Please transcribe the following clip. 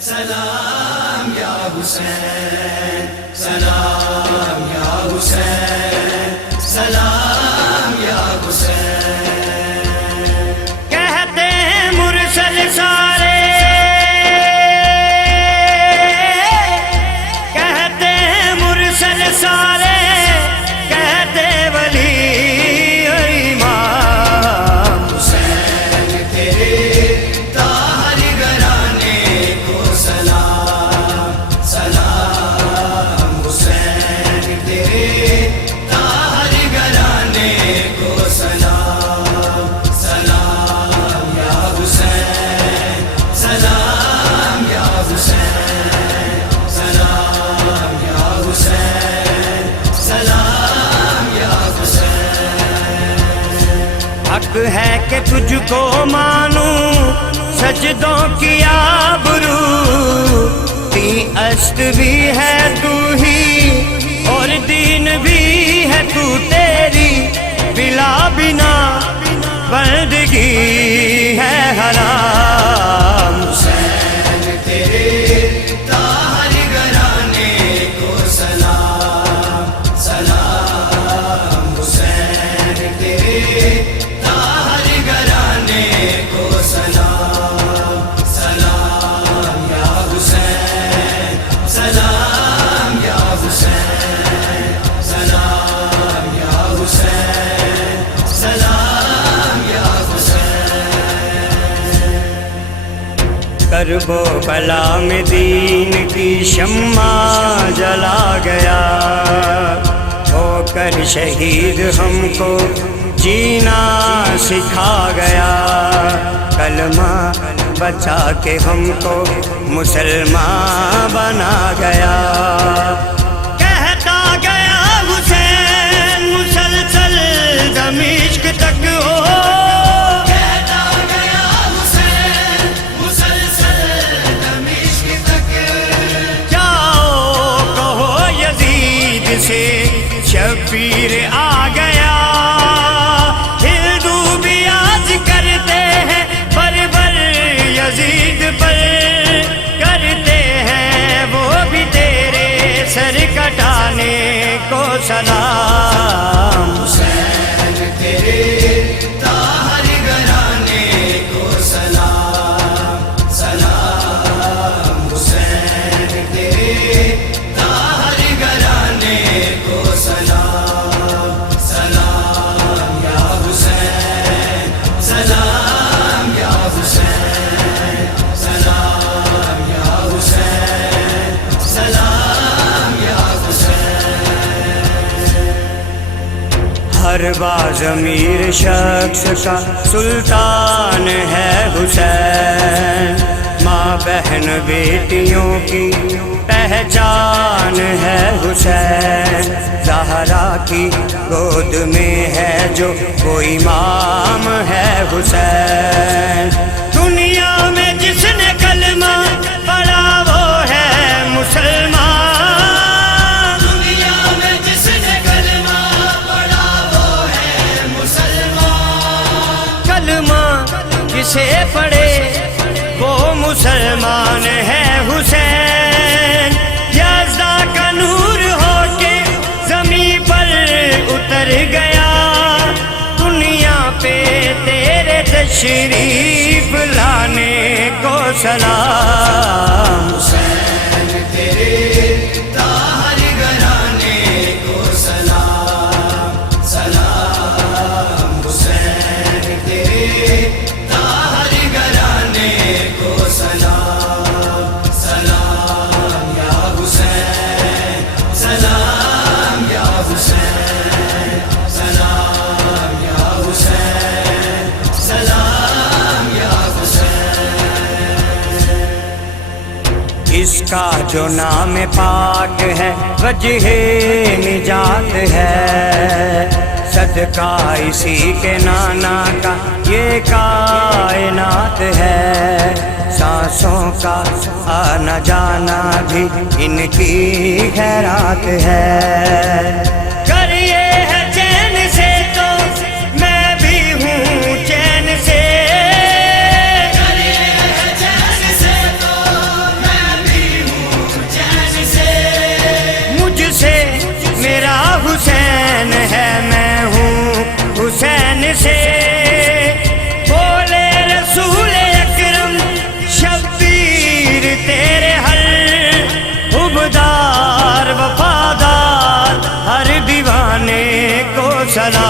سلام یا حسین سلام یا حسین سلام یا حسین کہتے ہیں مرسل سارے کہتے ہیں مرسل سارے کہتے ولی امام حسین تیرے طاہر گھرانے کو سلام سلام حسین تیرے طاہر گھرانے کو سلام سلام یا حسین سلام یا حسین سلام یا حسین سلام یا حسین حق ہے کہ تجھ کو مانوں سجدوں کی آبرو تی اشت بھی ہے تو ہی اور دین بھی ہے تو تیری بلا بنا بندگی ہے حرام حسین تیرے طاہر گھرانے کو سلام سلام حسین تیرے طاہر گھرانے کو سلام سلام یا حسین سلام یا حسین سلام یا حسین سلام یا حسین کرب و بلا میں دین کی شمع جلا گیا ہو کر شہید ہم کو جینا سکھا گیا کلمہ بچا کے ہم کو مسلمان بنا گیا کہتا گیا حسین مسلسل دمشق تک ہو کہتا گیا حسین مسلسل دمشق تک جاؤ کہو یزید سے شبیر آ گیا ہندو بھی آج کرتے ہیں بربر یزید پر کرتے ہیں وہ بھی تیرے سر کٹانے کو سلام حسین تیرے طاہر گھرانے کو سلام سلام حسین تیرے طاہر گھرانے کو سلام سلام یا حسین سلام یا حسین سلام یا حسین سلام یا حسین ہر باضمیر شخص کا سلطان ہے حسین ماں بہن بیٹیوں کی پہچان ہے حسین زہرا کی گود میں ہے جو وہ امام ہے حسین دنیا میں جس نے کلمہ پڑھا وہ ہے مسلمان دنیا میں جس نے کلمہ پڑھا وہ ہے مسلمان کلمہ کسے پڑھے وہ مسلمان ہے حسین یزداں کا نور ہو کے زمین پر اتر گیا دنیا پہ تیرے تشریف لانے کو سلام حسین تیرے طاہر گھرانے کو سلام سلام حسین تیرے طاہر گھرانے کو سلام سلام یا حسین سلام یا حسین سلام یا حسین سلام یا حسین اس کا جو نام پاک ہے وجہ نجات ہے صدقہ اسی کے نانا کا یہ کائنات ہے، سانسوں کا آنا جانا بھی ان کی خیرات ہے۔ گر یہ ہے چین سے تو میں بھی ہوں چین سے، گر یہ ہے چین سے تو میں بھی ہوں چین سے، مجھ سے میرا حسین ہے میں ہوں حسین سے، بولے رسول اکرم شبیر تیرے ہر حبدار وفادار ہر دیوانے کو سلام۔